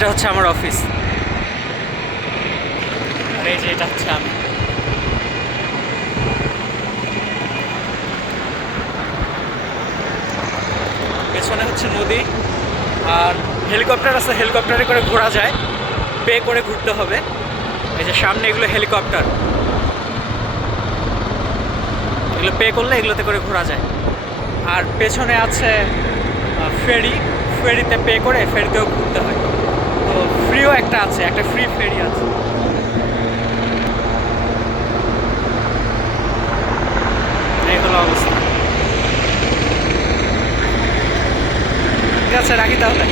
এটা হচ্ছে আমার অফিস, আর এই যে এটা হচ্ছে আমি। পেছনে হচ্ছে নদী, আর হেলিকপ্টার আছে, হেলিকপ্টারে করে ঘোরা যায়, পে করে ঘুরতে হবে। এই যে সামনে এগুলো হেলিকপ্টার, এগুলো পে করলে এগুলোতে করে ঘোরা যায়। আর পেছনে আছে ফেরি, ফেরিতে পে করে ফেরিতেও ঘুরতে হয়। তো ফ্রিও একটা আছে, একটা ফ্রি ফেরি আছে। এই হলো অবস্থা। ঠিক আছে, রাখি তাহলে।